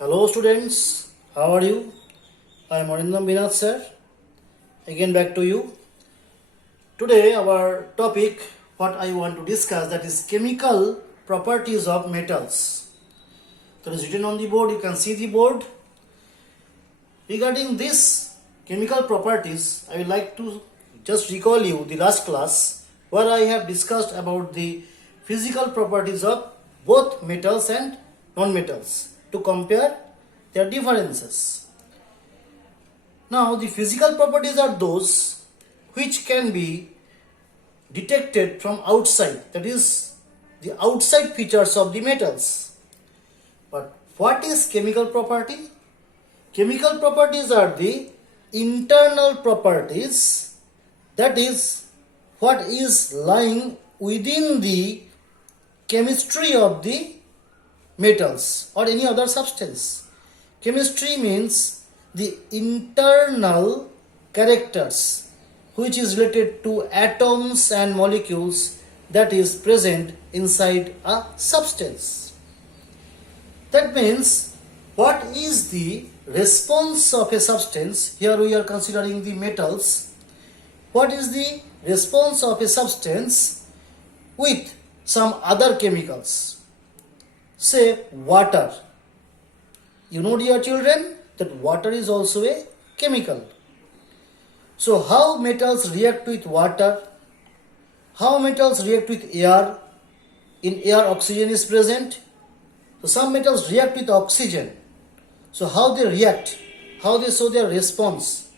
Hello students, how are you? I am Arindam Binath sir. Again back to you. Today our topic what I want to discuss, that is chemical properties of metals. That is written on the board, you can see the board. Regarding this chemical properties, I would like to just recall you the last class where I have discussed about the physical properties of both metals and non-metals to compare their differences. Now the physical properties are those which can be detected from outside, that is the outside features of the metals. But what is chemical property? Chemical properties are the internal properties, that is what is lying within the chemistry of the metals or any other substance. Chemistry means the internal characters which is related to atoms and molecules that is present inside a substance. That means what is the response of a substance? Here we are considering the metals. What is the response of a substance with some other chemicals? Say water. You know, dear children, that water is also a chemical. So how metals react with water? How metals react with air? In air oxygen is present. So some metals react with oxygen. So how they react? How they show their response?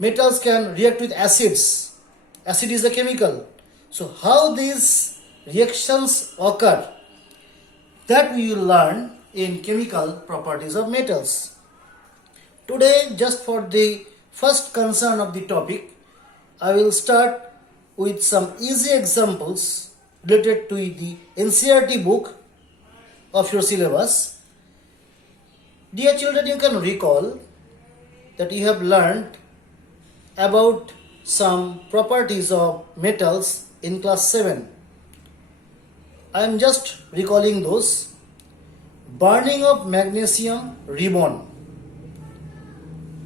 Metals can react with acids. Acid is a chemical. So how these reactions occur? That we will learn in chemical properties of metals. Today, just for the first concern of the topic, I will start with some easy examples related to the NCERT book of your syllabus. Dear children, you can recall that you have learned about some properties of metals in class 7. I am just recalling those. Burning of magnesium ribbon.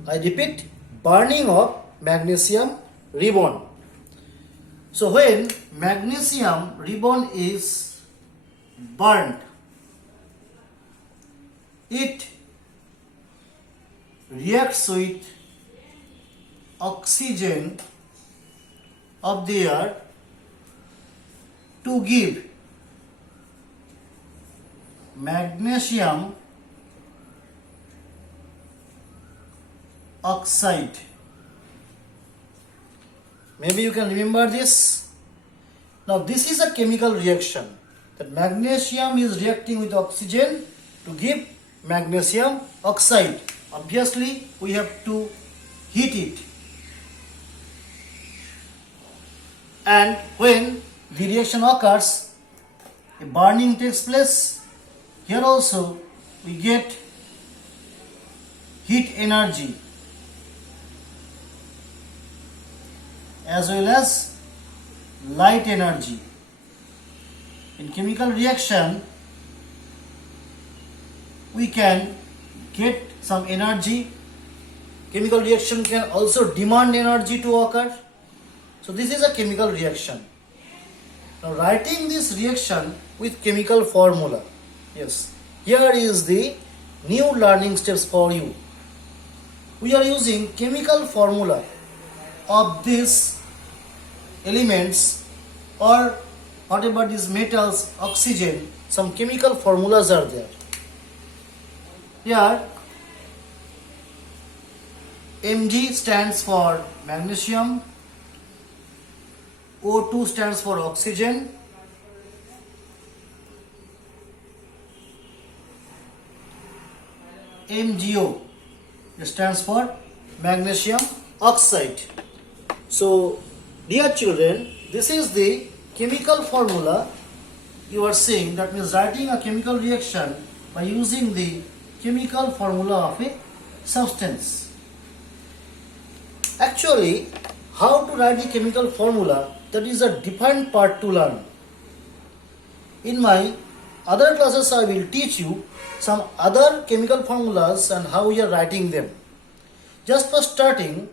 I repeat, burning of magnesium ribbon. So when magnesium ribbon is burned, it reacts with oxygen of the air to give magnesium oxide. Maybe you can remember this. Now this is a chemical reaction, that magnesium is reacting with oxygen to give magnesium oxide. Obviously we have to heat it, and when the reaction occurs, a burning takes place. Here also we get heat energy as well as light energy. In chemical reaction, we can get some energy. Chemical reaction can also demand energy to occur. So this is a chemical reaction. Now writing this reaction with chemical formula. Yes, here is the new learning steps for you. We are using chemical formula of these elements or whatever these metals, oxygen, some chemical formulas are there. Here Mg stands for magnesium, O2 stands for oxygen, MgO stands for magnesium oxide. So dear children, this is the chemical formula you are seeing. That means writing a chemical reaction by using the chemical formula of a substance. Actually, how to write the chemical formula, that is a different part to learn. In my other classes I will teach you some other chemical formulas and how we are writing them. Just for starting,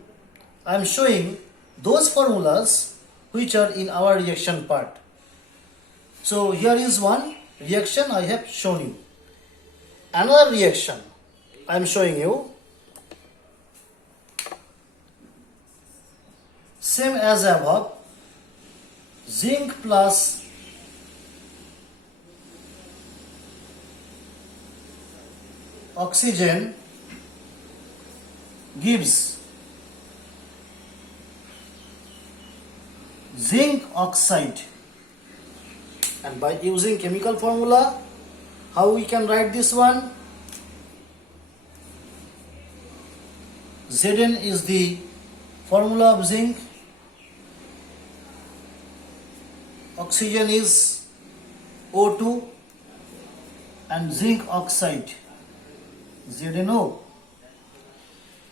I am showing those formulas which are in our reaction part. So here is one reaction I have shown you. Another reaction I am showing you. Same as above, zinc plus oxygen gives zinc oxide, and by using chemical formula, how we can write this one? Zn is the formula of zinc, oxygen is O2, and zinc oxide ZnO.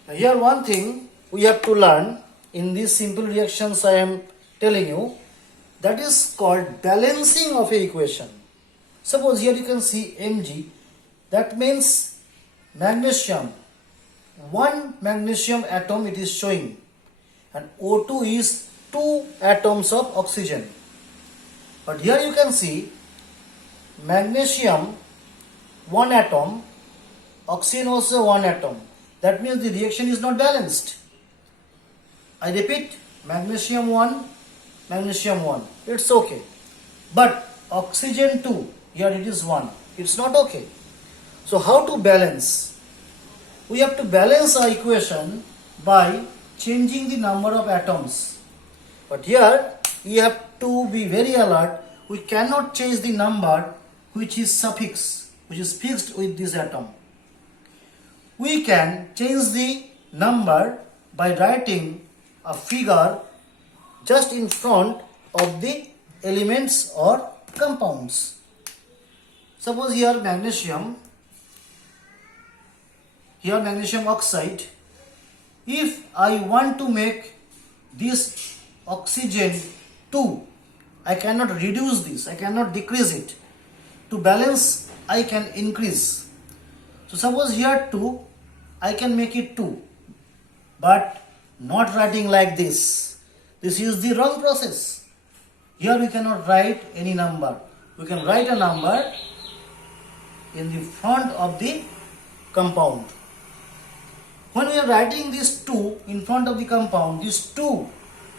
Now here one thing we have to learn in these simple reactions I am telling you, that is called balancing of a equation. Suppose here you can see Mg, that means magnesium, one magnesium atom it is showing, and O2 is 2 atoms of oxygen. But here you can see magnesium 1 atom, oxygen also 1 atom. That means the reaction is not balanced. I repeat, magnesium 1, magnesium 1. It's okay. But oxygen 2, here it is 1. It's not okay. So how to balance? We have to balance our equation by changing the number of atoms. But here we have to be very alert. We cannot change the number which is suffix, which is fixed with this atom. We can change the number by writing a figure just in front of the elements or compounds. Suppose here magnesium oxide. If I want to make this oxygen 2, I cannot reduce this, I cannot decrease it. To balance, I can increase. So suppose here 2, I can make it 2, but not writing like this. This is the wrong process. Here we cannot write any number. We can write a number in the front of the compound. When we are writing this 2 in front of the compound, this 2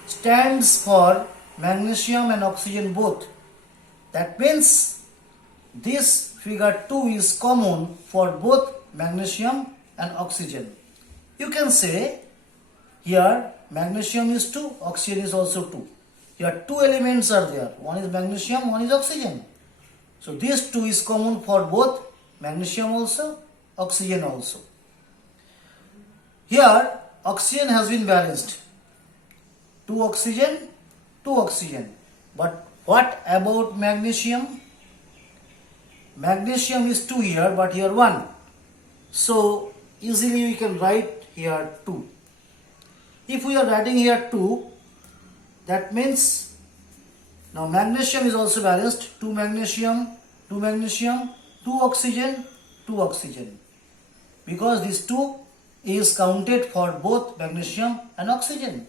stands for magnesium and oxygen both. That means this figure 2 is common for both magnesium and oxygen. You can say here magnesium is 2, oxygen is also 2. Here 2 elements are there. One is magnesium, one is oxygen. So this 2 is common for both magnesium also, oxygen also. Here oxygen has been balanced. 2 oxygen, 2 oxygen. But what about magnesium? Magnesium is 2 here, but here 1. So easily we can write here 2. If we are writing here 2, that means now magnesium is also balanced. 2 magnesium, 2 magnesium, 2 oxygen, 2 oxygen. Because this 2 is counted for both magnesium and oxygen.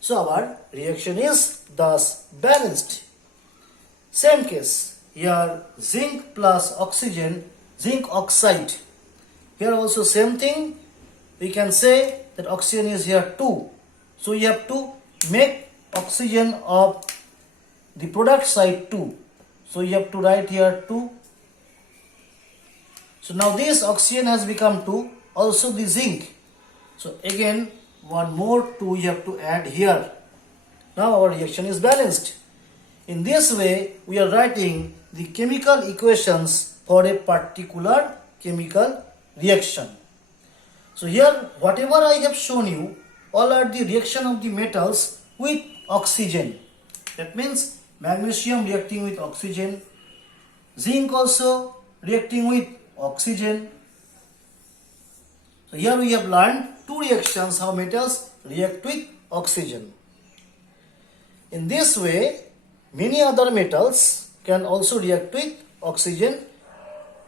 So our reaction is thus balanced. Same case, here zinc plus oxygen, zinc oxide. Here also same thing. We can say that oxygen is here 2. So you have to make oxygen of the product side 2. So you have to write here 2. So now this oxygen has become 2, also the zinc. So again one more 2 you have to add here. Now our reaction is balanced. In this way we are writing the chemical equations for a particular chemical reaction. So here whatever I have shown you, all are the reaction of the metals with oxygen. That means magnesium reacting with oxygen, zinc also reacting with oxygen. So here we have learned 2 reactions how metals react with oxygen. In this way, many other metals can also react with oxygen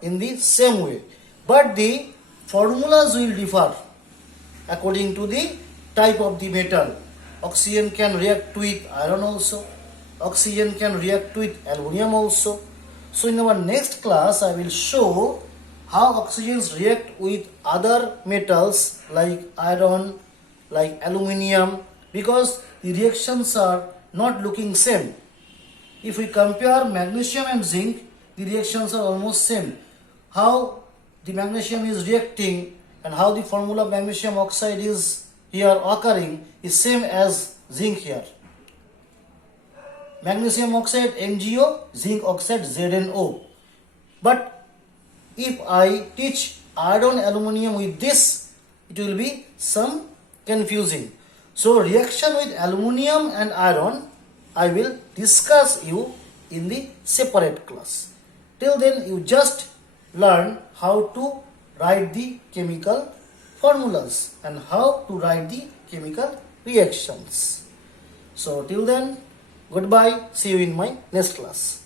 in the same way, but the formulas will differ according to the type of the metal. Oxygen can react with iron also. Oxygen can react with aluminum also. So in our next class, I will show how oxygens react with other metals like iron, like aluminium, because the reactions are not looking same. If we compare magnesium and zinc, the reactions are almost same. How the magnesium is reacting and how the formula of magnesium oxide is here occurring is same as zinc here. Magnesium oxide MgO, zinc oxide ZnO. But if I teach iron aluminium with this, it will be some confusing. So reaction with aluminium and iron I will discuss you in the separate class. Till then you just learn how to write the chemical formulas and how to write the chemical reactions. So till then, goodbye. See you in my next class.